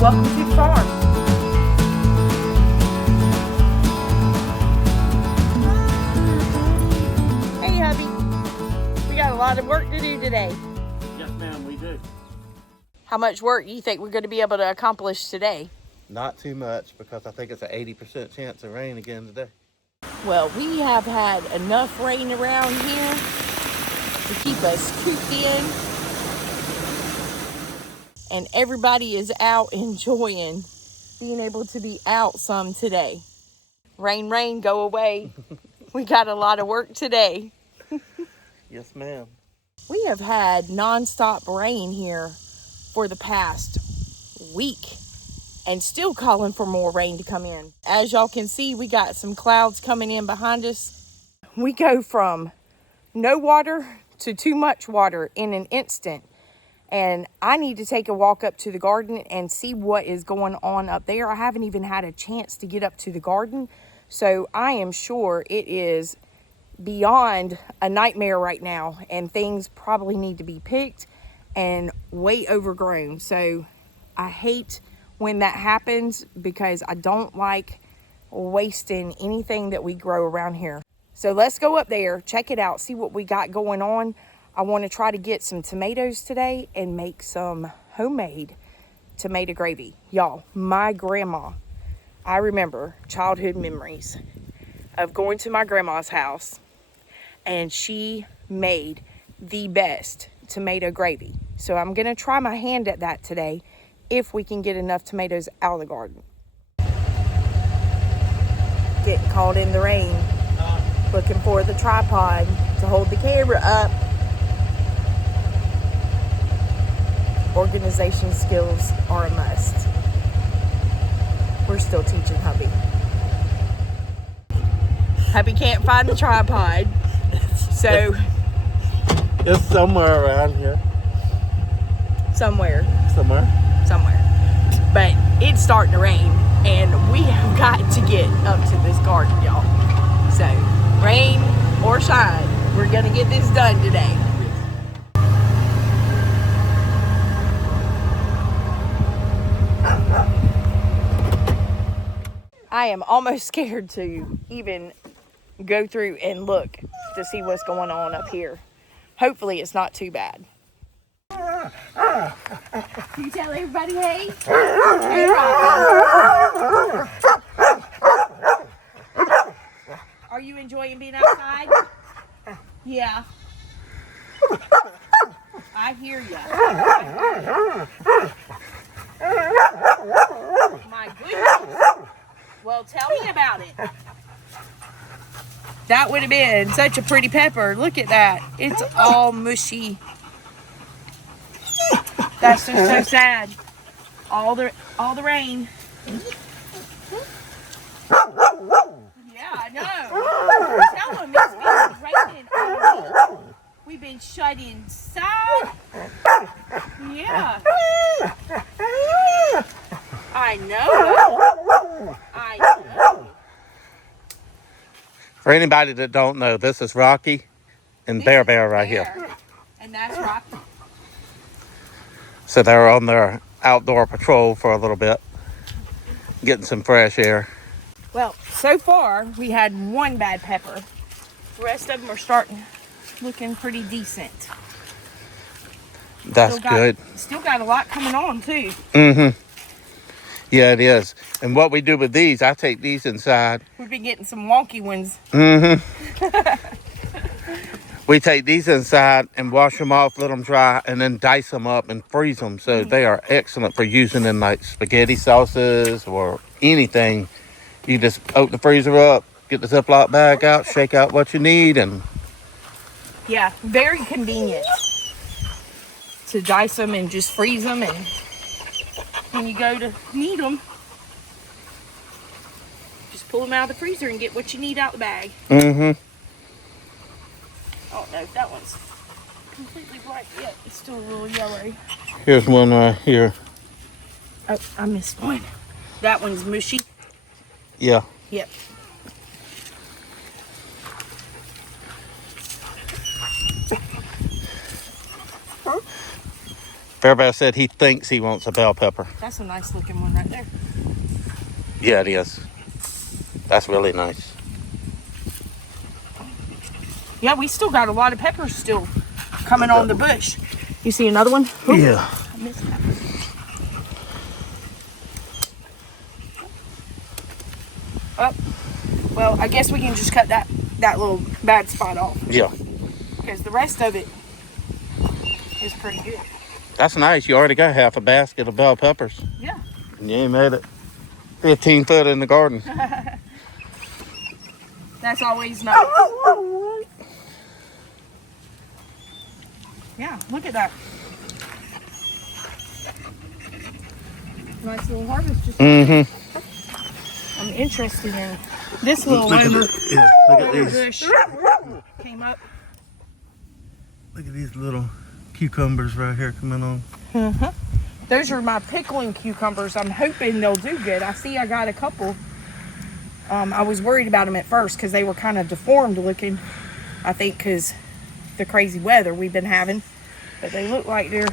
welcome to the farm. Hey, hubby. We got a lot of work to do today. Yes, ma'am, we do. How much work do you think we're going to be able to accomplish today? Not too much, because I think it's an 80% chance of rain again today. Well, we have had enough rain around here to keep us cooped in. And everybody is out enjoying being able to be out some today. Rain, rain, go away. We got a lot of work today. Yes, ma'am. We have had nonstop rain here for the past week and still calling for more rain to come in. As y'all can see, we got some clouds coming in behind us. We go from no water to too much water in an instant. And I need to take a walk up to the garden and see what is going on up there. I haven't even had a chance to get up to the garden. So I am sure it is beyond a nightmare right now. And things probably need to be picked and way overgrown. So I hate when that happens because I don't like wasting anything that we grow around here. So let's go up there, check it out, see what we got going on. I want to try to get some tomatoes today and make some homemade tomato gravy. Y'all, my grandma, I remember childhood memories of going to my grandma's house, and she made the best tomato gravy. So I'm going to try my hand at that today if we can get enough tomatoes out of the garden. Getting caught in the rain, looking for the tripod to hold the camera up. Organization skills are a must. We're still teaching hubby. Hubby can't find the tripod, so It's somewhere around here. somewhere. But it's starting to rain, and we have got to get up to this garden, y'all. So, rain or shine, we're gonna get this done today. I am almost scared to even go through and look to see what's going on up here. Hopefully it's not too bad. Can you tell everybody hey? Hey, Rocky. Are you enjoying being outside? Yeah. I hear ya. My goodness. Well, tell me about it. That would have been such a pretty pepper. Look at that. It's all mushy. That's just so sad. All the rain. Yeah, I know. Tell them it's been raining all week. We've been shut inside. Yeah. I know. I know. For anybody that don't know, this is Rocky and Bear right here. And that's Rocky. So they're on their outdoor patrol for a little bit, getting some fresh air. Well, so far we had one bad pepper. The rest of them are looking pretty decent. That's good. Still got a lot coming on too. Mm-hmm. Yeah, it is. And what we do with these, I take these inside. We've been getting some wonky ones. Mm-hmm. We take these inside and wash them off, let them dry, and then dice them up and freeze them. So they are excellent for using in like spaghetti sauces or anything. You just open the freezer up, get the Ziploc bag out, shake out what you need, and yeah, very convenient to dice them and just freeze them, and when you go to need them, just pull them out of the freezer and get what you need out the bag. mm-hmm. Oh no, that one's completely black yet. It's still a little yellow. Here's one right here. Oh, I missed one. That one's mushy. Yeah. Yep. Fairbairn said he thinks he wants a bell pepper. That's a nice looking one right there. Yeah, it is. That's really nice. Yeah, we still got a lot of peppers still coming on the bush. You see another one? Ooh, Yeah. I missed that. Oh, well, I guess we can just cut that little bad spot off. Yeah. Because the rest of it is pretty good. That's nice. You already got half a basket of bell peppers. Yeah. And you ain't made it 15 foot in the garden. That's always nice. Yeah, look at that. Nice little harvest. Just I'm interested in this little Look over, at these. bush came up. Look at these little cucumbers right here coming on. Those are my pickling cucumbers. I'm hoping they'll do good. I see I got a couple. I was worried about them at first because they were kind of deformed looking. I think because the crazy weather we've been having. But they look like they're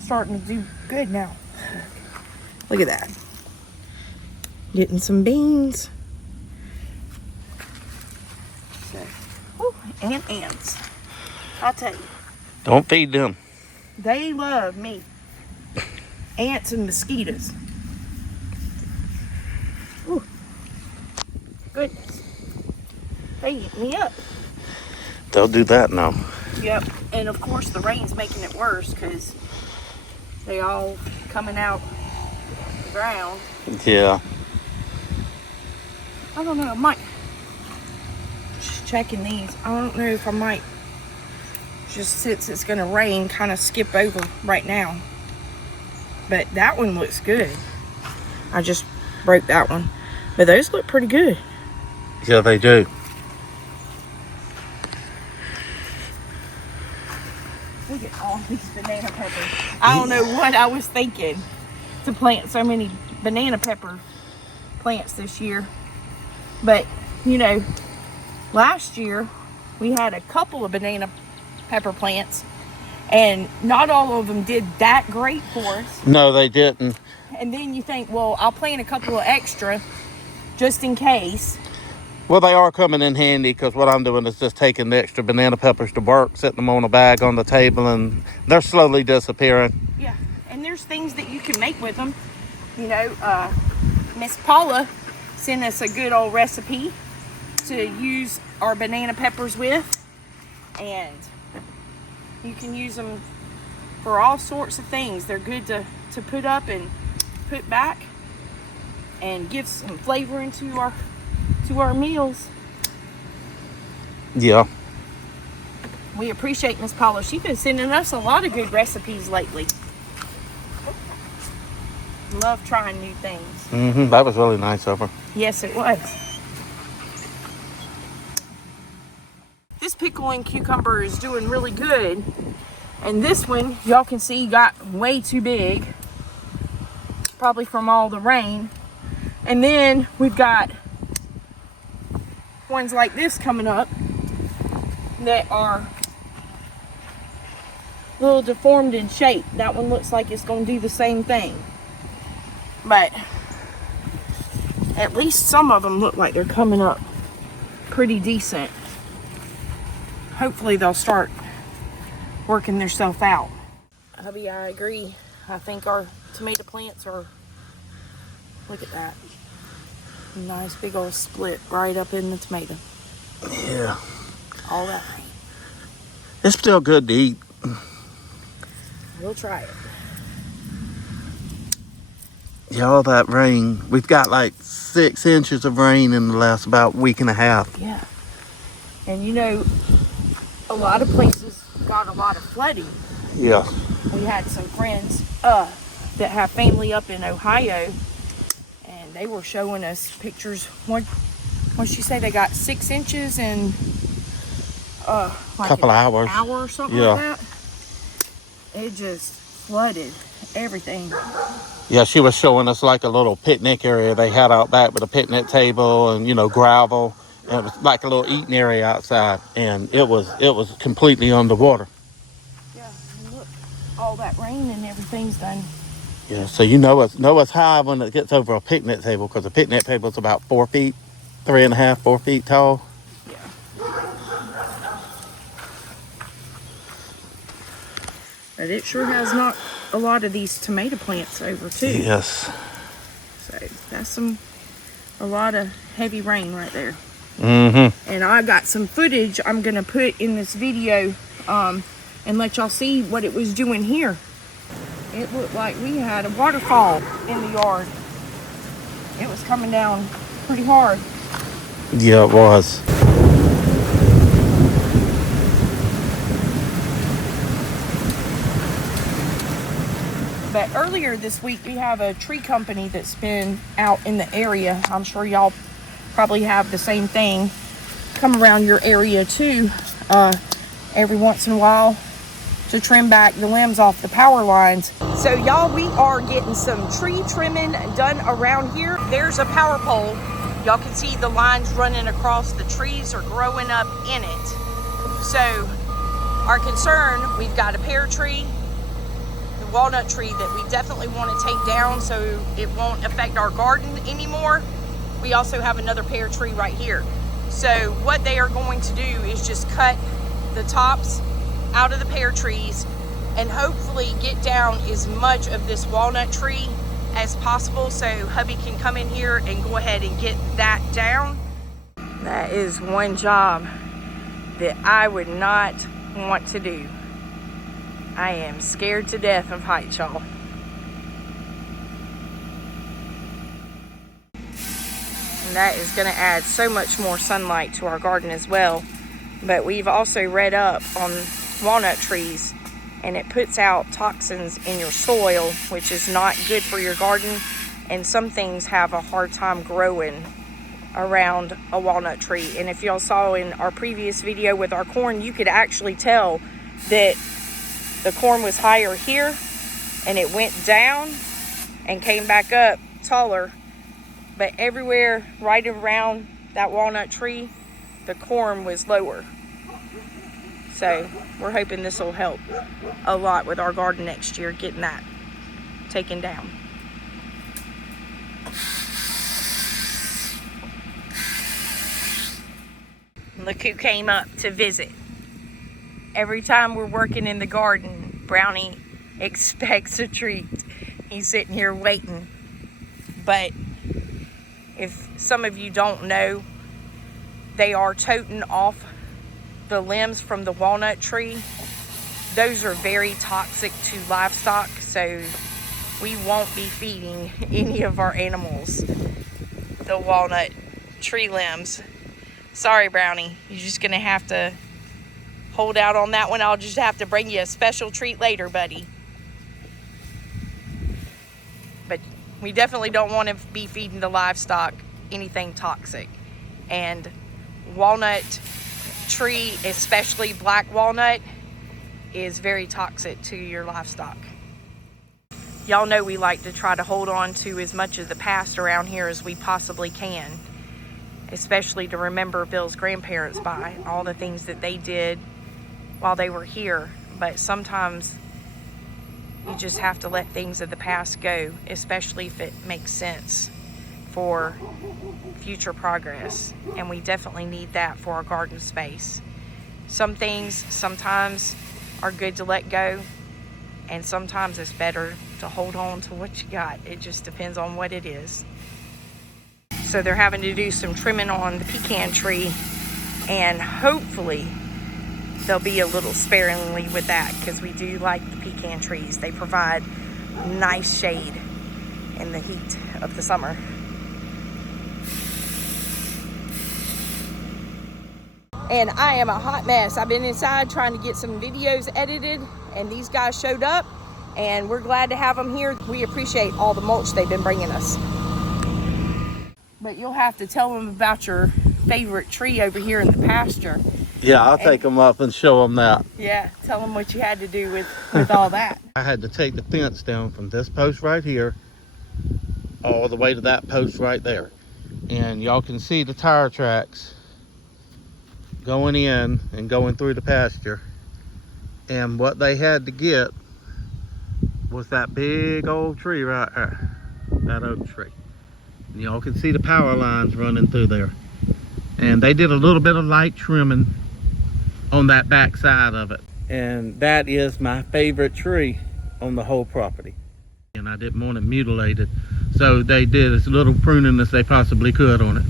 starting to do good now. Look at that. Getting some beans. So, whew, and ants. I'll tell you. Don't feed them. They love me. Ants and mosquitoes. Ooh. Goodness. They eat me up. They'll do that now. Yep. And of course the rain's making it worse because they all coming out the ground. Yeah. I don't know. I might. Just checking these. I don't know if I might. Just since it's going to rain, kind of skip over right now. But that one looks good. I just broke that one. But those look pretty good. Yeah, they do. Look at all these banana peppers. I don't know what I was thinking to plant so many banana pepper plants this year. But, you know, last year we had a couple of banana pepper plants and not all of them did that great for us. No, they didn't. And then you think, well, I'll plant a couple of extra just in case. Well, they are coming in handy because what I'm doing is just taking the extra banana peppers to work, setting them on a bag on the table, and they're slowly disappearing. Yeah, and there's things that you can make with them. You know, Miss Paula sent us a good old recipe to use our banana peppers with, and you can use them for all sorts of things. They're good to put up and put back and give some flavor into our meals. Yeah. We appreciate Miss Paula. She's been sending us a lot of good recipes lately. Love trying new things. That was really nice of her. Yes, it was. This pickling cucumber is doing really good. And this one, y'all can see, got way too big. Probably from all the rain. And then we've got ones like this coming up that are a little deformed in shape. That one looks like it's going to do the same thing. But at least some of them look like they're coming up pretty decent. Hopefully they'll start working themselves out. Hubby, I agree. I think our tomato plants are, look at that. Nice big old split right up in the tomato. Yeah. All that rain. It's still good to eat. We'll try it. Yeah, all that rain. We've got like 6 inches of rain in the last about week and a half. Yeah. And you know, a lot of places got a lot of flooding. Yeah. We had some friends that have family up in Ohio, and they were showing us pictures. What'd she say? They got 6 inches in like couple hours. An hour or something Yeah. like that. It just flooded everything. Yeah, she was showing us like a little picnic area they had out back with a picnic table and, you know, gravel. And it was like a little eating area outside, and it was completely underwater. Yeah, and look, all that rain and everything's done. Yeah, so you know it's high when it gets over a picnic table, because a picnic table is about 4 feet, 3.5, 4 feet tall. Yeah. But it sure has knocked a lot of these tomato plants over too. Yes. So that's a lot of heavy rain right there. Mm-hmm. And I got some footage I'm gonna put in this video and let y'all see what it was doing here. It looked like we had a waterfall in the yard. It was coming down pretty hard. Yeah, it was. But earlier this week, we have a tree company that's been out in the area. I'm sure y'all probably have the same thing come around your area too, every once in a while, to trim back the limbs off the power lines. So y'all, we are getting some tree trimming done around here. There's a power pole. Y'all can see the lines running across. The trees are growing up in it. So our concern, we've got a pear tree, the walnut tree that we definitely want to take down so it won't affect our garden anymore. We also have another pear tree right here. So what they are going to do is just cut the tops out of the pear trees and hopefully get down as much of this walnut tree as possible so hubby can come in here and go ahead and get that down. That is one job that I would not want to do. I am scared to death of heights, y'all. And that is going to add so much more sunlight to our garden as well. But we've also read up on walnut trees, and it puts out toxins in your soil, which is not good for your garden. And some things have a hard time growing around a walnut tree. And if y'all saw in our previous video with our corn, you could actually tell that the corn was higher here and it went down and came back up taller. But everywhere right around that walnut tree, the corn was lower. So we're hoping this will help a lot with our garden next year, getting that taken down. Look who came up to visit. Every time we're working in the garden, Brownie expects a treat. He's sitting here waiting. But if some of you don't know, they are toting off the limbs from the walnut tree. Those are very toxic to livestock, so we won't be feeding any of our animals the walnut tree limbs. Sorry, Brownie, you're just gonna have to hold out on that one. I'll just have to bring you a special treat later, buddy. But we definitely don't want to be feeding the livestock anything toxic. And walnut tree, especially black walnut, is very toxic to your livestock. Y'all know we like to try to hold on to as much of the past around here as we possibly can, especially to remember Bill's grandparents by all the things that they did while they were here. But sometimes you just have to let things of the past go, especially if it makes sense for future progress. And we definitely need that for our garden space. Some things sometimes are good to let go, and sometimes it's better to hold on to what you got. It just depends on what it is. So they're having to do some trimming on the pecan tree, and hopefully they'll be a little sparingly with that, because we do like the pecan trees. They provide nice shade in the heat of the summer. And I am a hot mess. I've been inside trying to get some videos edited, and these guys showed up, and we're glad to have them here. We appreciate all the mulch they've been bringing us. But you'll have to tell them about your favorite tree over here in the pasture. Yeah, I'll take them up and show them that. Yeah, tell them what you had to do with all that. I had to take the fence down from this post right here all the way to that post right there. And y'all can see the tire tracks going in and going through the pasture. And what they had to get was that big old tree right there. That oak tree. And y'all can see the power lines running through there. And they did a little bit of light trimming on that back side of it. And that is my favorite tree on the whole property. And I didn't want it mutilated, so they did as little pruning as they possibly could on it.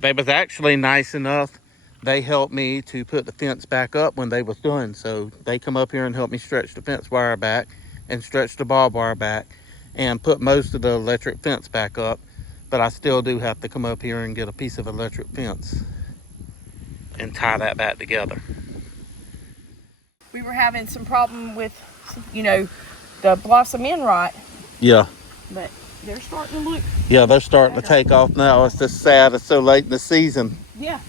They was actually nice enough. They helped me to put the fence back up when they was done. So they come up here and help me stretch the fence wire back and stretch the barbed wire back and put most of the electric fence back up. But I still do have to come up here and get a piece of electric fence and tie that back together. We were having some problem with, the blossom end rot, Yeah. but they're starting to look. Yeah, they're starting to take off now. It's just sad it's so late in the season. Yeah,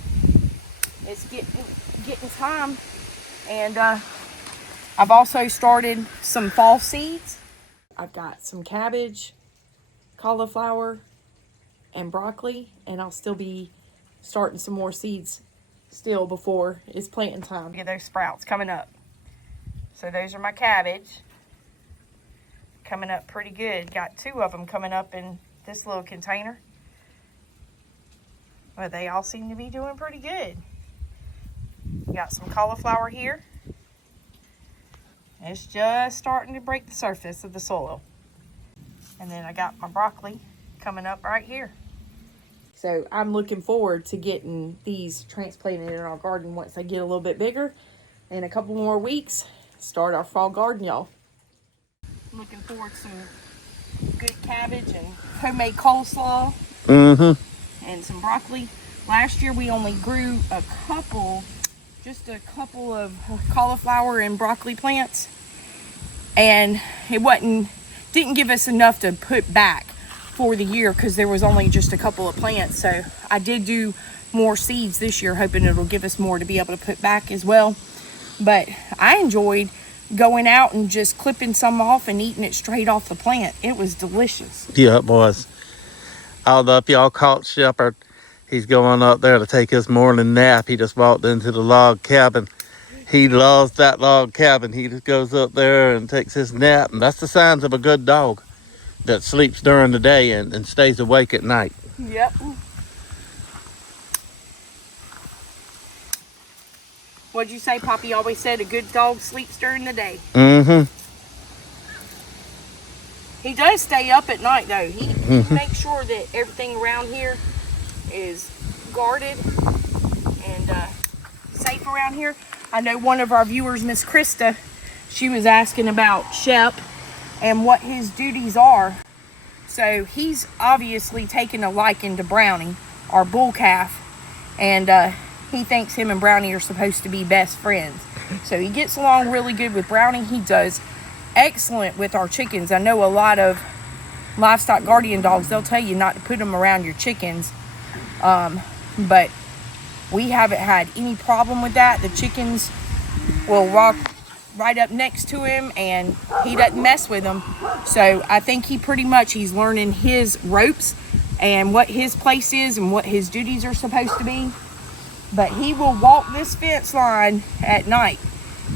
it's getting time. And I've also started some fall seeds. I've got some cabbage, cauliflower, and broccoli, and I'll still be starting some more seeds still before it's planting time. Get those sprouts coming up. So those are my cabbage. Coming up pretty good. Got 2 of them coming up in this little container. But they all seem to be doing pretty good. Got some cauliflower here. It's just starting to break the surface of the soil. And then I got my broccoli coming up right here. So I'm looking forward to getting these transplanted in our garden once they get a little bit bigger. In a couple more weeks, start our fall garden, y'all. Looking forward to some good cabbage and homemade coleslaw. And some broccoli. Last year we only grew just a couple of cauliflower and broccoli plants, and it didn't give us enough to put back for the year because there was only just a couple of plants. So I did do more seeds this year, hoping it'll give us more to be able to put back as well. But I enjoyed going out and just clipping some off and eating it straight off the plant. It was delicious. Yeah, it was. Although if y'all caught Shepherd, he's going up there to take his morning nap. He just walked into the log cabin. He loves that log cabin. He just goes up there and takes his nap. And that's the signs of a good dog that sleeps during the day and stays awake at night. Yep. What'd you say? Poppy always said a good dog sleeps during the day. He does stay up at night, though. He makes sure that everything around here is guarded and safe around here. I know one of our viewers, Miss Krista, she was asking about Shep and what his duties are. So he's obviously taken a liking to Brownie, our bull calf, and he thinks him and Brownie are supposed to be best friends. So he gets along really good with Brownie. He does excellent with our chickens. I know a lot of livestock guardian dogs, they'll tell you not to put them around your chickens. But we haven't had any problem with that. The chickens will walk right up next to him and he doesn't mess with them. So I think he's learning his ropes and what his place is and what his duties are supposed to be. But he will walk this fence line at night.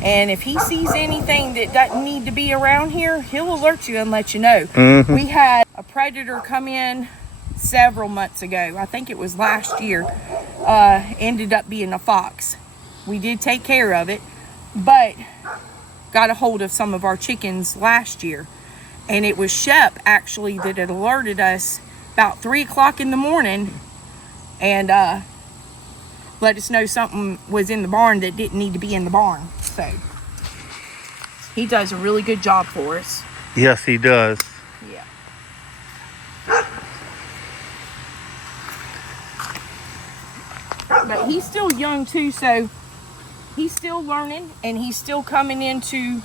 And if he sees anything that doesn't need to be around here, he'll alert you and let you know. We had a predator come in several months ago. I think it was last year. Ended up being a fox. We did take care of it, but got a hold of some of our chickens last year. And it was Shep actually that had alerted us about 3 o'clock in the morning and let us know something was in the barn that didn't need to be in the barn. So he does a really good job for us. Yes, he does. Yeah. But he's still young too, so he's still learning and he's still coming into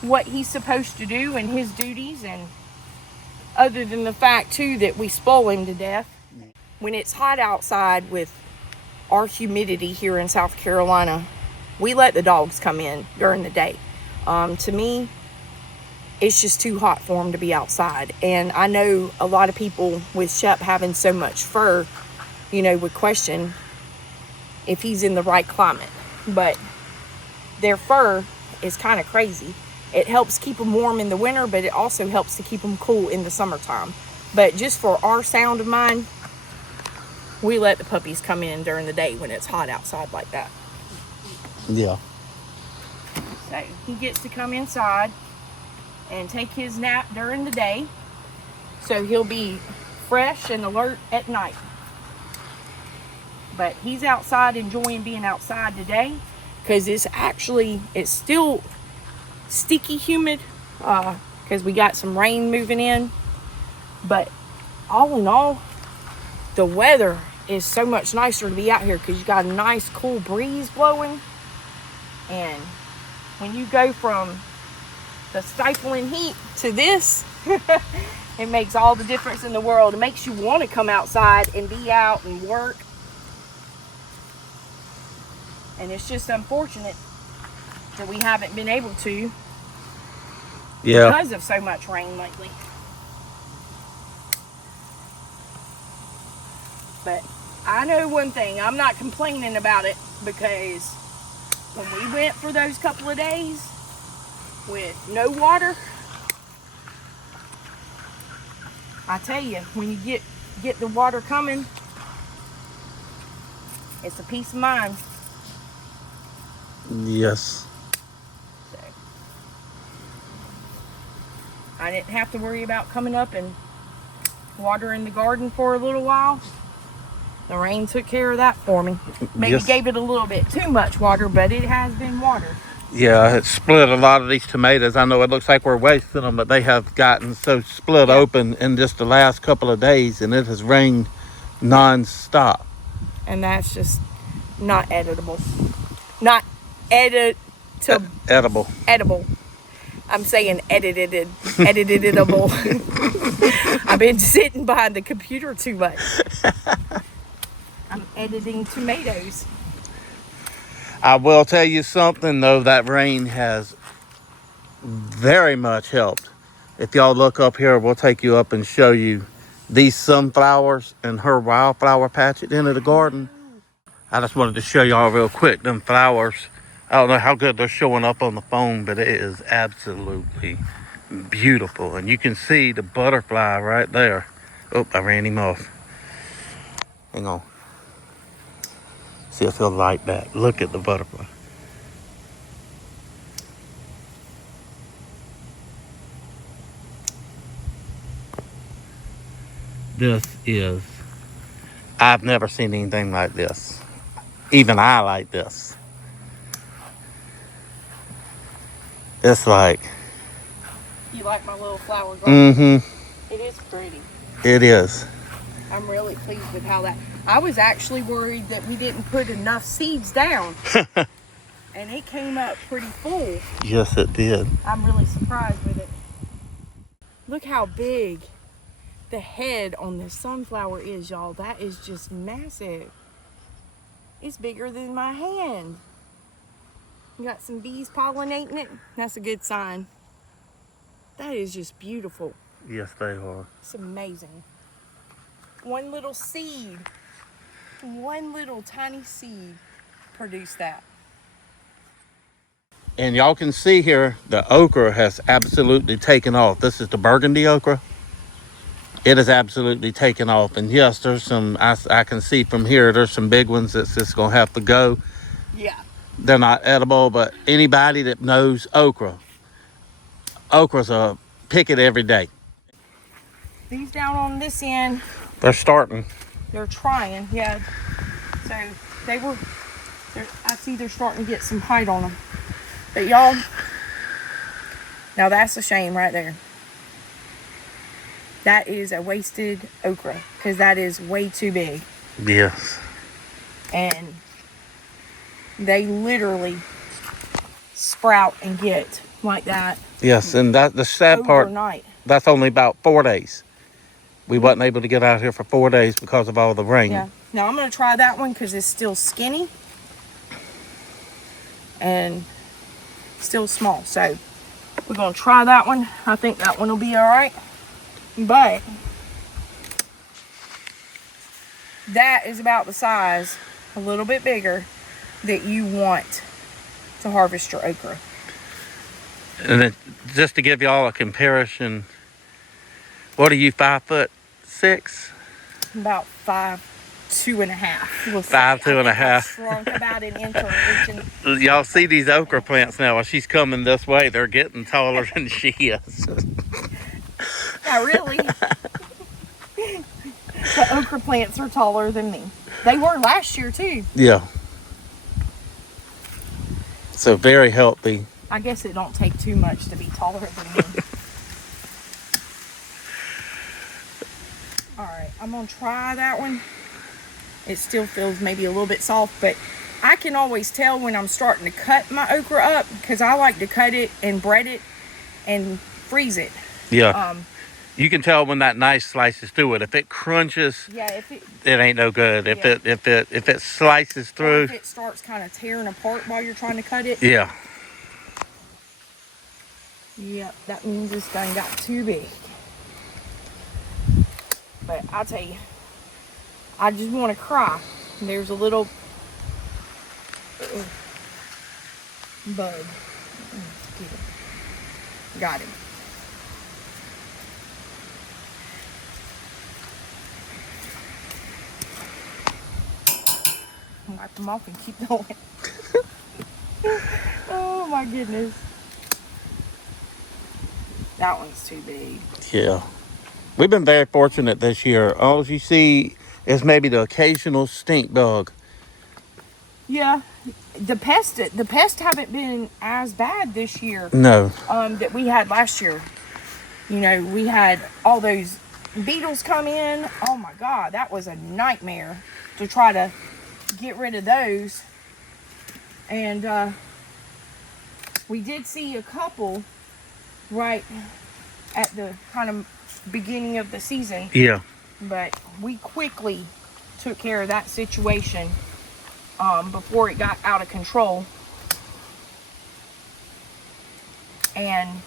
what he's supposed to do and his duties, and other than the fact too that we spoil him to death. When it's hot outside with our humidity here in South Carolina, we let the dogs come in during the day. To me, it's just too hot for them to be outside. And I know a lot of people with Shep having so much fur, would question if he's in the right climate. But their fur is kind of crazy. It helps keep them warm in the winter, but it also helps to keep them cool in the summertime. But just for our sound of mind, we let the puppies come in during the day when it's hot outside like that. Yeah. So he gets to come inside and take his nap during the day. So he'll be fresh and alert at night. But he's outside enjoying being outside today because it's still sticky humid because we got some rain moving in. But all in all, the weather is so much nicer to be out here because you got a nice cool breeze blowing. And when you go from the stifling heat to this, it makes all the difference in the world. It makes you want to come outside and be out and work. And it's just unfortunate that we haven't been able to because of so much rain lately. But I know one thing, I'm not complaining about it, because when we went for those couple of days with no water, I tell you, when you get the water coming, it's a peace of mind. Yes. So, I didn't have to worry about coming up and watering the garden for a little while. The rain took care of that for me. Maybe gave it a little bit too much water, but it has been watered. Yeah, it split a lot of these tomatoes. I know it looks like we're wasting them, but they have gotten so split open in just the last couple of days, and it has rained non-stop. And that's just not editable. Not edible. Edible. I'm saying editable. I've been sitting behind the computer too much. I'm editing tomatoes. I will tell you something, though, that rain has very much helped. If y'all look up here, we'll take you up and show you these sunflowers and her wildflower patch at the end of the garden. I just wanted to show y'all real quick, them flowers. I don't know how good they're showing up on the phone, but it is absolutely beautiful. And you can see the butterfly right there. Oh, I ran him off. Hang on. See if he'll like that. Look at the butterfly. I've never seen anything like this. Even I like this. It's like... You like my little flower garden? Mm-hmm. It is pretty. It is. I'm really pleased with how that... I was actually worried that we didn't put enough seeds down. And it came up pretty full. Yes, it did. I'm really surprised with it. Look how big the head on this sunflower is, y'all. That is just massive. It's bigger than my hand. You got some bees pollinating it. That's a good sign. That is just beautiful. Yes, they are. It's amazing. One little seed, one little tiny seed produced that. And y'all can see here, the okra has absolutely taken off. This is the burgundy okra. It has absolutely taken off. And yes, there's some, I can see from here, there's some big ones that's just going to have to go. Yeah. They're not edible, but anybody that knows okra's a pick it every day. These down on this end, They're starting. they're trying, yeah. So I see they're starting to get some height on them. But y'all, now that's a shame right there. That is a wasted okra because that is way too big. Yes. And they literally sprout and get like that. Yes, and that the sad overnight. Part, that's only about 4 days. We wasn't able to get out here for 4 days because of all the rain. Yeah. Now I'm going to try that one because it's still skinny and still small. So we're going to try that one. I think that one will be all right. But that is about the size, a little bit bigger, that you want to harvest your okra. And then just to give y'all a comparison, what are you, 5'6"? About 5'2.5". We'll say. 5'2.5". I've shrunk about an inch or an inch. Y'all see these okra plants now. While she's coming this way, they're getting taller than she is. Not really. The okra plants are taller than me. They were last year too. Yeah. So very healthy. I guess it don't take too much to be taller than me. All right, I'm gonna try that one. It still feels maybe a little bit soft, but I can always tell when I'm starting to cut my okra up because I like to cut it and bread it and freeze it. Yeah. You can tell when that knife slices through it. If it crunches, Yeah, if it ain't no good. If Yeah. if it slices or through, if it starts kind of tearing apart while you're trying to cut it. yeah. Yep, that means this thing got too big. But I'll tell you, I just want to cry. There's a little bug. Get him. Got him. Wipe them off and keep going. Oh my goodness. That one's too big. Yeah. We've been very fortunate this year. All you see is maybe the occasional stink bug. Yeah. The pests haven't been as bad this year. No. That we had last year. You know, we had all those beetles come in. Oh my God, that was a nightmare to try to get rid of those. And we did see a couple right at the kind of beginning of the season. Yeah. But we quickly took care of that situation before it got out of control. And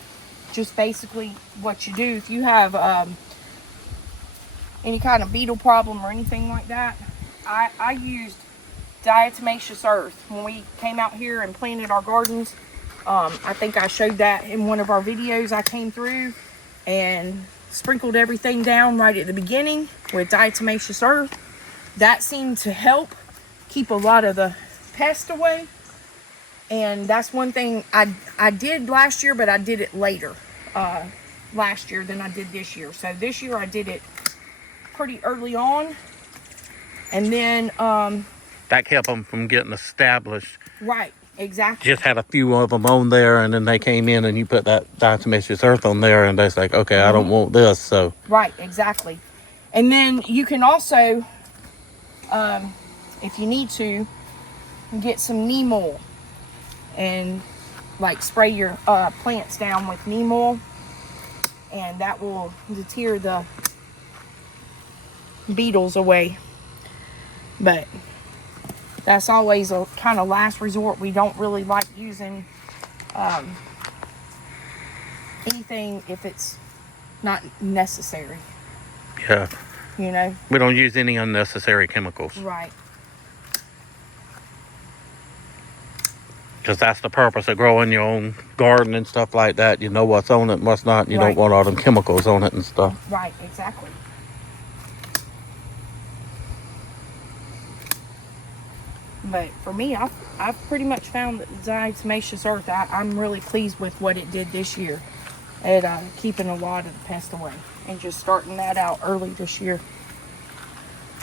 just basically what you do, if you have any kind of beetle problem or anything like that, I used diatomaceous earth. When we came out here and planted our gardens, I think I showed that in one of our videos. I came through and sprinkled everything down right at the beginning with diatomaceous earth. That seemed to help keep a lot of the pests away. And that's one thing I did last year, but I did it later last year than I did this year. So this year I did it pretty early on. And then that kept them from getting established. Right, exactly. Just had a few of them on there, and then they came in and you put that diatomaceous earth on there, and they're like, okay, I don't want this. So right, exactly. And then you can also, if you need to, get some neem oil and like spray your plants down with neem oil, and that will deter the beetles away. But that's always a kind of last resort. We don't really like using anything if it's not necessary. yeah, You know? we don't use any unnecessary chemicals. Right. Because that's the purpose of growing your own garden and stuff like that. You know what's on it and what's not. And you Right. don't want all them chemicals on it and stuff. Right, exactly. But for me, I've pretty much found that diatomaceous earth, I'm really pleased with what it did this year at keeping a lot of the pests away. And just starting that out early this year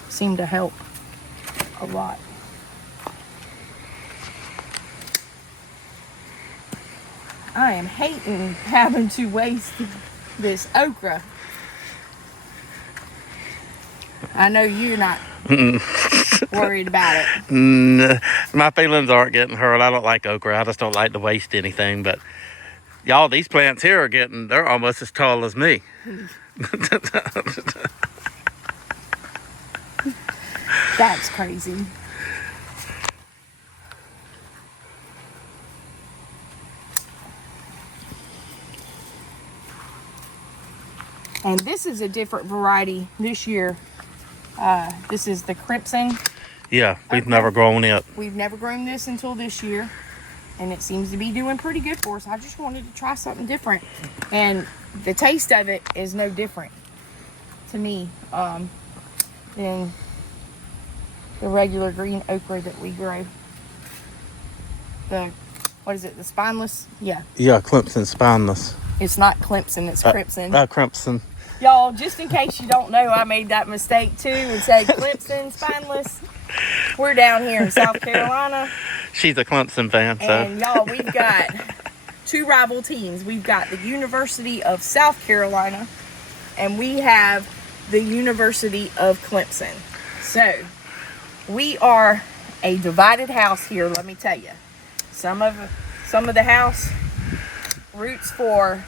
seemed to help a lot. I am hating having to waste this okra. I know you're not worried about it. My feelings aren't getting hurt. I don't like okra. I just don't like to waste anything. But y'all, these plants here they're almost as tall as me. That's crazy. And this is a different variety this year. This is the Crimson. Yeah, we've never grown it. We've never grown this until this year. and it seems to be doing pretty good for us. I just wanted to try something different, and the taste of it is no different to me than the regular green okra that we grow. What is it, the spineless? Yeah, Clemson spineless. it's not Clemson, it's Crimson. Crimson. Y'all, just in case you don't know, I made that mistake too and said Clemson spineless. We're down here in South Carolina. She's a Clemson fan, so. And y'all, we've got two rival teams. We've got the University of South Carolina, and we have the University of Clemson. So, we are a divided house here, let me tell you. Some of the house roots for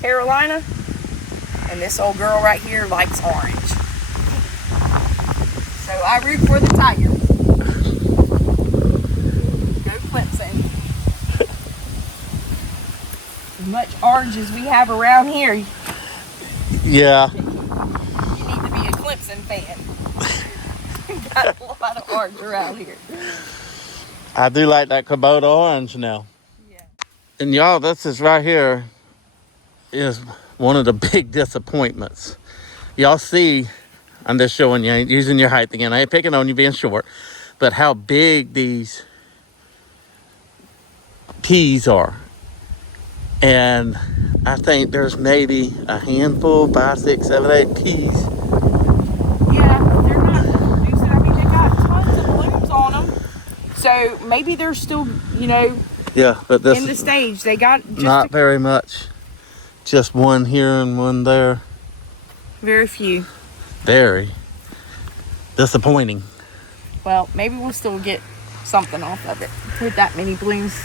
Carolina, and this old girl right here likes orange. So I root for the Tigers. Go Clemson. As much orange as we have around here, Yeah. you need to be a Clemson fan. We've got a lot of orange around here. I do like that Kubota orange now. Yeah. And y'all, this is right here is one of the big disappointments. Y'all see, I'm just showing you, using your height again. I ain't picking on you being short, but how big these peas are. And I think there's maybe a handful, 5, 6, 7, 8 peas. Yeah, they're not producing. I mean, they got tons of blooms on them. So maybe they're still, Yeah, but this in the is stage. They got just not very much. Just one here and one there. very few. Very disappointing. Well, maybe we'll still get something off of it with that many blooms.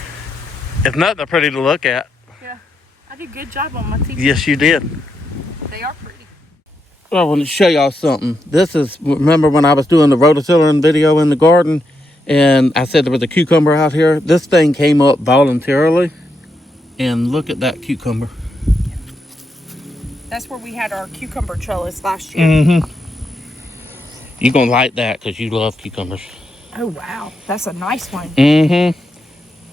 If not, they're pretty to look at. Yeah, I did a good job on my teeth. Yes, you did. They are pretty. I want to show y'all something. This is, remember when I was doing the rototilling video in the garden and I said there was a cucumber out here? This thing came up voluntarily, and look at that cucumber. That's where we had our cucumber trellis last year. Mm-hmm. You're going to like that because you love cucumbers. Oh, wow. That's a nice one. Mm-hmm.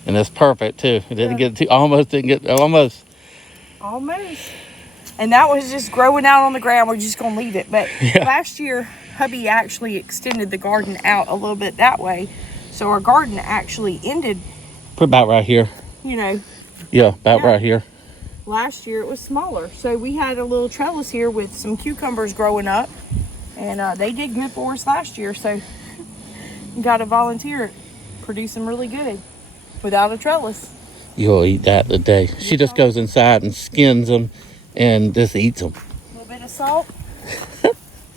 And it's perfect, too. It didn't get too, almost. Almost. And that was just growing out on the ground. We're just going to leave it. But last year, hubby actually extended the garden out a little bit that way. So our garden actually ended. Put about right here. Yeah, right here. Last year it was smaller. So we had a little trellis here with some cucumbers growing up. And they did good for us last year. So you got to volunteer it. Produce them really good without a trellis. You'll eat that today. She just goes inside and skins them and just eats them. A little bit of salt.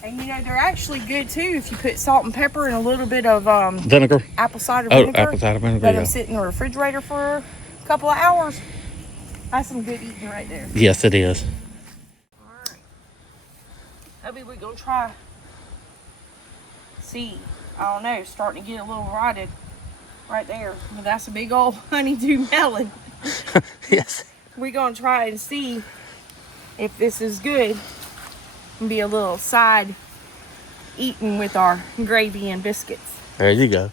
And they're actually good too if you put salt and pepper and a little bit of Vinegar. apple cider vinegar. Oh, apple cider vinegar. Let them sit in the refrigerator for a couple of hours. That's some good eating right there. Yes, it is. All right. Hubby, we're going to try. See, I don't know, starting to get a little rotted right there. But that's a big old honeydew melon. Yes. We're going to try and see if this is good. And be a little side eating with our gravy and biscuits. There you go.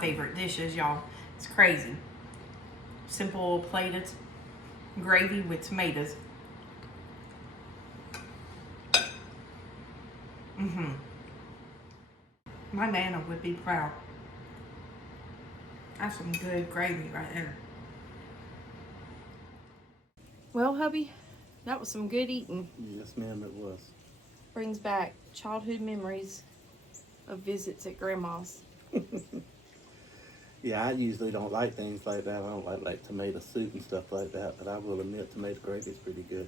Favorite dishes, y'all. It's crazy. Simple plated gravy with tomatoes. My Nana would be proud. That's some good gravy right there. Well, hubby, that was some good eating. Yes, ma'am, it was. Brings back childhood memories of visits at Grandma's. Yeah, I usually don't like things like that. I don't like tomato soup and stuff like that, but I will admit tomato gravy is pretty good.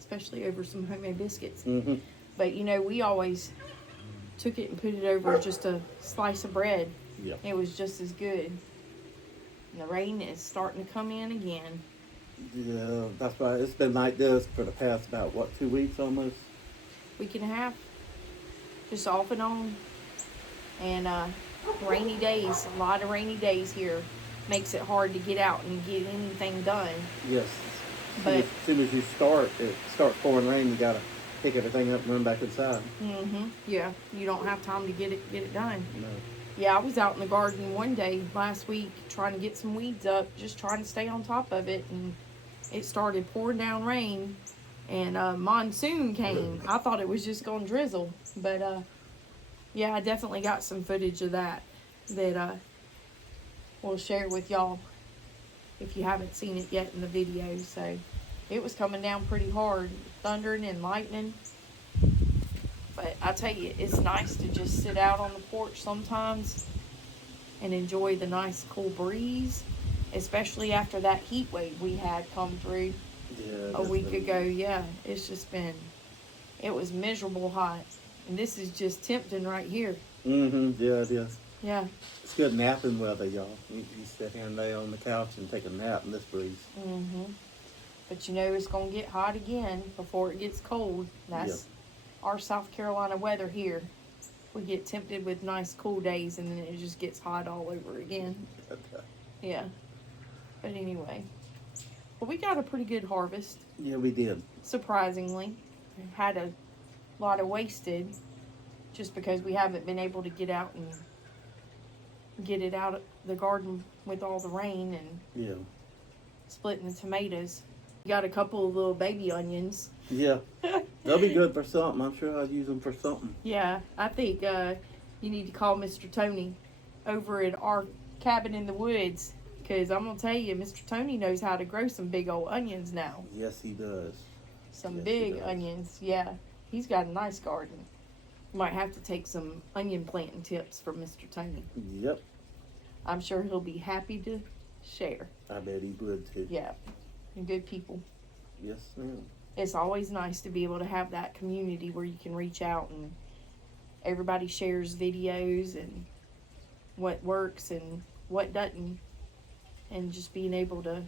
Especially over some homemade biscuits. Mm-hmm. But you know, we always took it and put it over just a slice of bread. Yep. It was just as good. And the rain is starting to come in again. Yeah, that's right. It's been like this for the past about, what, 2 weeks almost? Week and a half. Just off and on. And rainy days, a lot of rainy days here. Makes it hard to get out and get anything done. Yes. But as soon as you start, it starts pouring rain, you gotta pick everything up and run back inside. Yeah, you don't have time to get it done. No. Yeah, I was out in the garden one day last week trying to get some weeds up, just trying to stay on top of it, and it started pouring down rain, and monsoon came. I thought it was just gonna drizzle, but yeah, I definitely got some footage of that we'll share with y'all if you haven't seen it yet in the video. So it was coming down pretty hard, thundering and lightning. But I tell you, it's nice to just sit out on the porch sometimes and enjoy the nice cool breeze, especially after that heat wave we had come through a week ago. Yeah, it's just been, it was miserable hot. And this is just tempting right here. Mm-hmm. Yeah, it is. Yeah. It's good napping weather, y'all. You sit here and lay on the couch and take a nap in this breeze. But you know it's going to get hot again before it gets cold. That's our South Carolina weather here. We get tempted with nice cool days and then it just gets hot all over again. Yeah. But anyway. Well, we got a pretty good harvest. Yeah, we did. Surprisingly. Had a lot of wasted just because we haven't been able to get out and get it out of the garden with all the rain and splitting the tomatoes. We got a couple of little baby onions. Yeah, they'll be good for something. I'm sure I'll use them for something. Yeah, I think you need to call Mr. Tony over at our cabin in the woods, because I'm going to tell you, Mr. Tony knows how to grow some big old onions now. Yes, he does. Some big onions, yeah. He's got a nice garden. Might have to take some onion planting tips from Mr. Tony. Yep. I'm sure he'll be happy to share. I bet he would too. Yeah, and good people. Yes, ma'am. It's always nice to be able to have that community where you can reach out and everybody shares videos and what works and what doesn't, and just being able to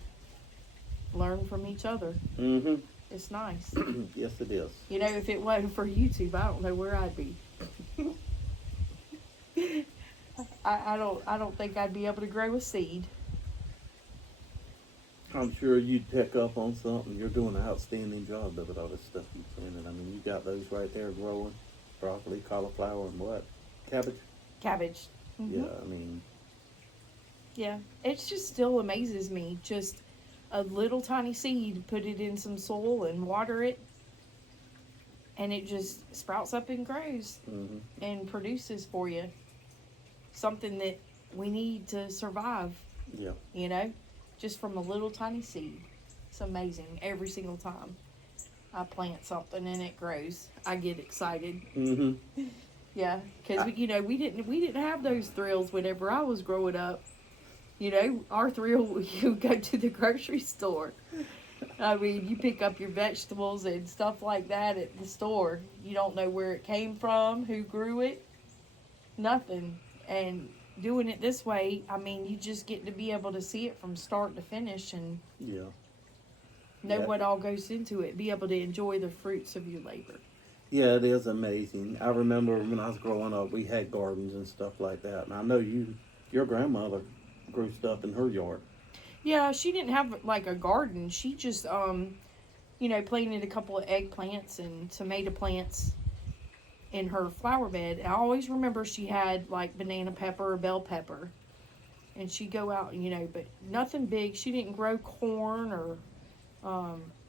learn from each other. Mm-hmm. It's nice. Yes, it is. You know, if it wasn't for YouTube, I don't know where I'd be. I don't think I'd be able to grow a seed. I'm sure you'd pick up on something. You're doing an outstanding job of it, all this stuff you're planting. I mean, you got those right there growing. Broccoli, cauliflower, and what? Cabbage? Cabbage. Mm-hmm. Yeah, I mean. Yeah, it just still amazes me. Just a little tiny seed, put it in some soil and water it, and it just sprouts up and grows and produces for you something that we need to survive. Yeah. You know, just from a little tiny seed. It's amazing. Every single time I plant something and it grows, I get excited. Yeah, because you know, we didn't have those thrills whenever I was growing up. You know, our thrill, you go to the grocery store. I mean, you pick up your vegetables and stuff like that at the store. You don't know where it came from, who grew it, nothing. And doing it this way, I mean, you just get to be able to see it from start to finish and know what all goes into it, be able to enjoy the fruits of your labor. Yeah, it is amazing. I remember when I was growing up, we had gardens and stuff like that. And I know your grandmother grew stuff in her yard. Yeah, she didn't have like a garden. She just, you know, planted a couple of eggplants and tomato plants in her flower bed. I always remember she had like banana pepper or bell pepper. And she'd go out, you know, but nothing big. She didn't grow corn or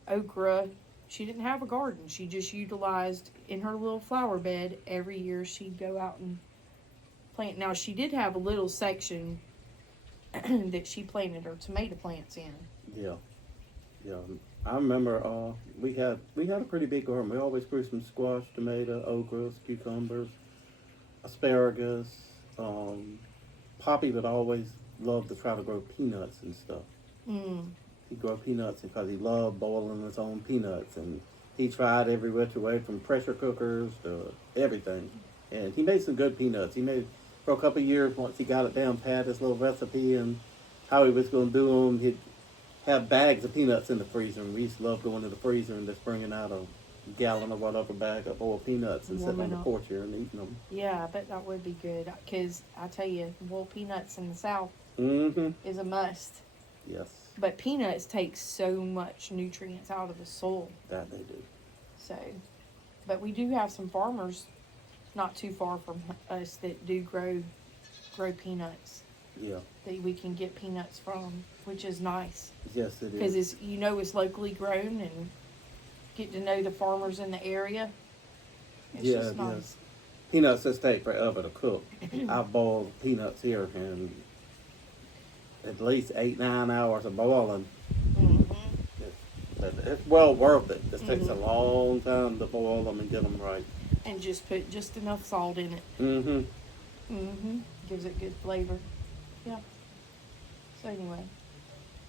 okra. she didn't have a garden. She just utilized in her little flower bed every year she'd go out and plant. Now she did have a little section that she planted her tomato plants in. Yeah, yeah. I remember we had a pretty big garden. We always grew some squash, tomato, okras, cucumbers, asparagus. Um, Poppy would always love to try to grow peanuts and stuff. Mm. He grew peanuts because he loved boiling his own peanuts, and he tried every which way from pressure cookers to everything. And he made some good peanuts. He made for a couple of years once he got it down, pat his little recipe and how he was going to do them. He'd have bags of peanuts in the freezer, and we used to love going to the freezer and just bringing out a gallon or whatever bag of boiled peanuts and sitting on the porch here and eating them. Yeah, I bet that would be good. Because I tell you, boiled peanuts in the South Mm-hmm. is a must. Yes, But peanuts take so much nutrients out of the soil. that they do. So, but we do have some farmers not too far from us that do grow peanuts Yeah. that we can get peanuts from, which is nice Yes, it because is. it's locally grown and get to know the farmers in the area. It's Yeah, just it nice. is. Peanuts just take forever to cook. I boil peanuts here in at least 8-9 hours of boiling. Mm-hmm. But it's well worth it. It takes a Mhm. long time to boil them and get them right. And just put just enough salt in it. Mm-hmm. Mm-hmm. Gives it good flavor. Yeah. So anyway,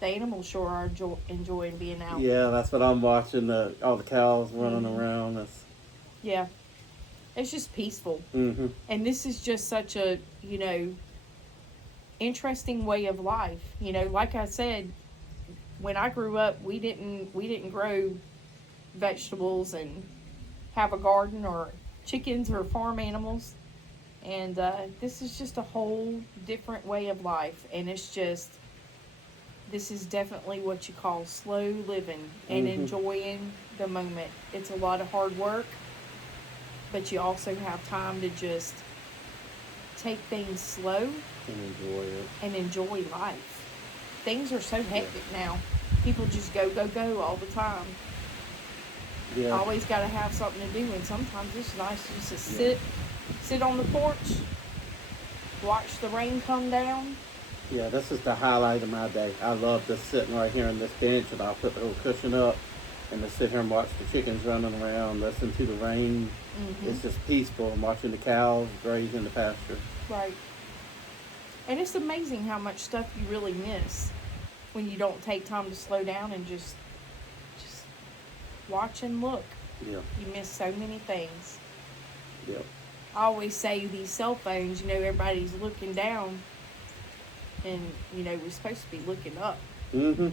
the animals sure are enjoying being out. Yeah, that's what I'm watching. All the cows running Mhm. around. That's, Yeah. It's just peaceful. mm-hmm. And this is just such a, interesting way of life. Like I said, when I grew up, we didn't grow vegetables and have a garden or chickens or farm animals. And this is just a whole different way of life. And this is definitely what you call slow living and Mhm. enjoying the moment. It's a lot of hard work, but you also have time to just take things slow And enjoy it. and enjoy life. Things are so hectic now. People just go, go, go all the time. Yeah. Always got to have something to do, and sometimes it's nice just to sit on the porch, watch the rain come down. Yeah, this is the highlight of my day. I love just sitting right here on this bench, and I'll put the little cushion up and just sit here and watch the chickens running around, listen to the rain. Mm-hmm. It's just peaceful. I'm watching the cows graze in the pasture. Right. And it's amazing how much stuff you really miss when you don't take time to slow down and just watch and look. Yeah, You miss so many things. yeah. I always say these cell phones, everybody's looking down and, we're supposed to be looking up, Mm-hmm.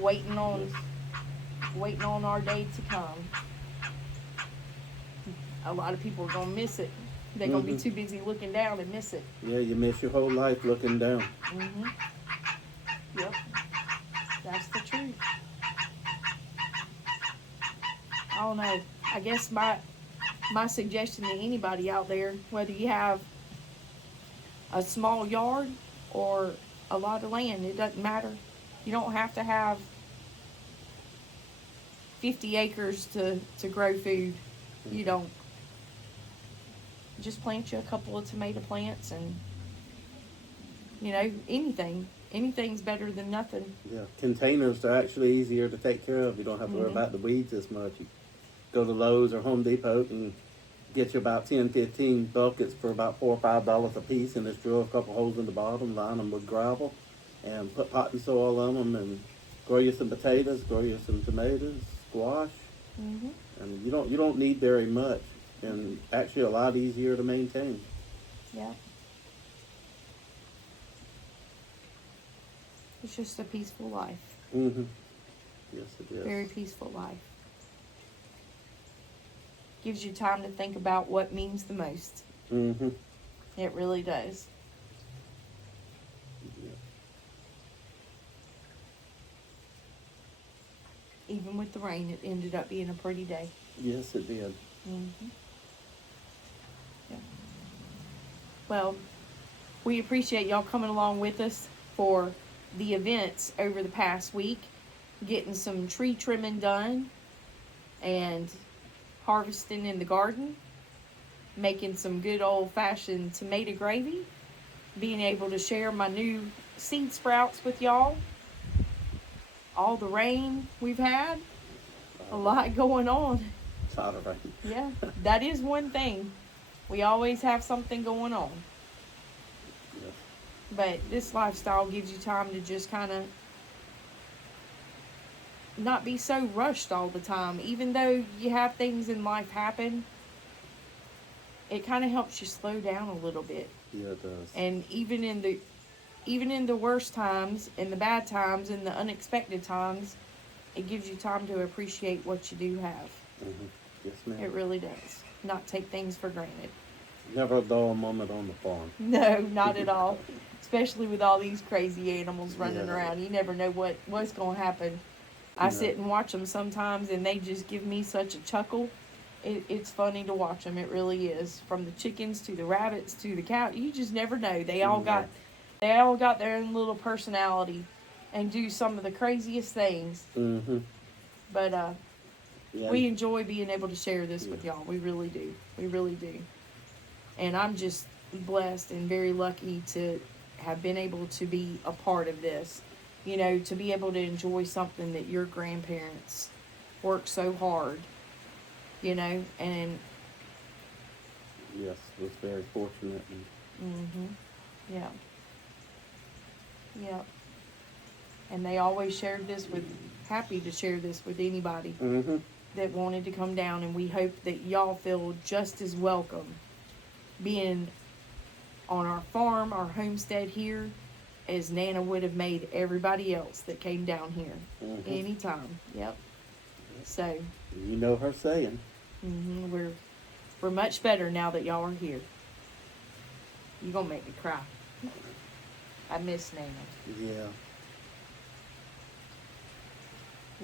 waiting on our day to come. A lot of people are going to miss it. They're going to be Mhm. too busy looking down and miss it. Yeah, you miss your whole life looking down. Mm-hmm. Yep. That's the truth. I don't know. I guess my suggestion to anybody out there, whether you have a small yard or a lot of land, it doesn't matter. You don't have to have 50 acres to grow food. You don't. Just plant you a couple of tomato plants and, anything. Anything's better than nothing. Yeah, containers are actually easier to take care of. You don't have to worry Mhm. about the weeds as much. You go to Lowe's or Home Depot and get you about 10, 15 buckets for about $4 or $5 a piece, and just drill a couple holes in the bottom, line them with gravel, and put potting soil on them, and grow you some potatoes, grow you some tomatoes, squash, Mm-hmm. and you don't need very much, and actually a lot easier to maintain. Yeah. It's just a peaceful life. Mm-hmm. Yes, it is. Very peaceful life. Gives you time to think about what means the most. Mm-hmm. It really does. Yeah. Even with the rain, it ended up being a pretty day. Yes, it did. Mm-hmm. Yeah. Well, we appreciate y'all coming along with us for the events over the past week, getting some tree trimming done, and harvesting in the garden, making some good old-fashioned tomato gravy, being able to share my new seed sprouts with y'all, all the rain we've had, a lot going on. It's out of rain. Yeah, that is one thing. We always have something going on. Yes. But this lifestyle gives you time to just kind of not be so rushed all the time. Even though you have things in life happen, it kind of helps you slow down a little bit. Yeah, it does. And even in the worst times, in the bad times, in the unexpected times, it gives you time to appreciate what you do have. Mm-hmm. Yes, ma'am. It really does. Not take things for granted. Never a dull moment on the farm. No, not at all. Especially with all these crazy animals running Yeah. around. You never know what's going to happen. I sit and watch them sometimes, and they just give me such a chuckle. It's funny to watch them. It really is. From the chickens to the rabbits to the cow, you just never know. They all got their own little personality, and do some of the craziest things. Mm-hmm. But Yeah. we enjoy being able to share this with y'all. We really do. We really do. And I'm just blessed and very lucky to have been able to be a part of this. You know, to be able to enjoy something that your grandparents worked so hard, you know, and Yes, was very fortunate. And yeah. Yeah. And they always shared this happy to share this with anybody mm-hmm. that wanted to come down, and we hope that y'all feel just as welcome being on our farm, our homestead here, as Nana would have made everybody else that came down here anytime. Yep. So You know her saying. we're much better now that y'all are here. You gonna make me cry. I miss Nana. Yeah.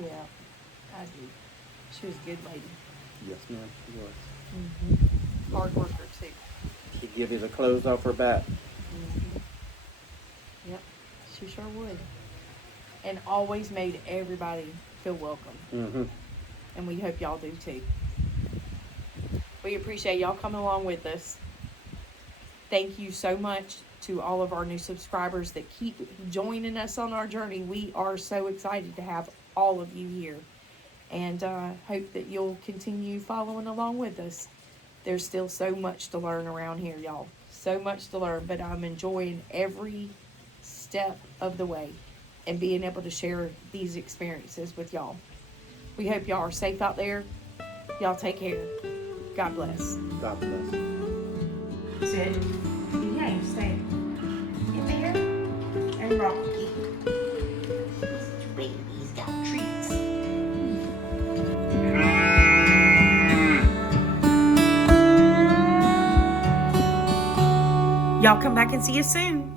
Yeah, I do. She was a good lady. Yes, ma'am. She was. Hard worker too. She'd give you the clothes off her back. Yep, she sure would. And always made everybody feel welcome. Mm-hmm. And we hope y'all do too. We appreciate y'all coming along with us. Thank you so much to all of our new subscribers that keep joining us on our journey. We are so excited to have all of you here. And hope that you'll continue following along with us. There's still so much to learn around here, y'all. So much to learn, but I'm enjoying every step of the way and being able to share these experiences with y'all. We hope y'all are safe out there. Y'all take care. God bless. God bless. Sit. Yeah, stay. Get there and rocky. Baby's got treats. Y'all come back and see us soon.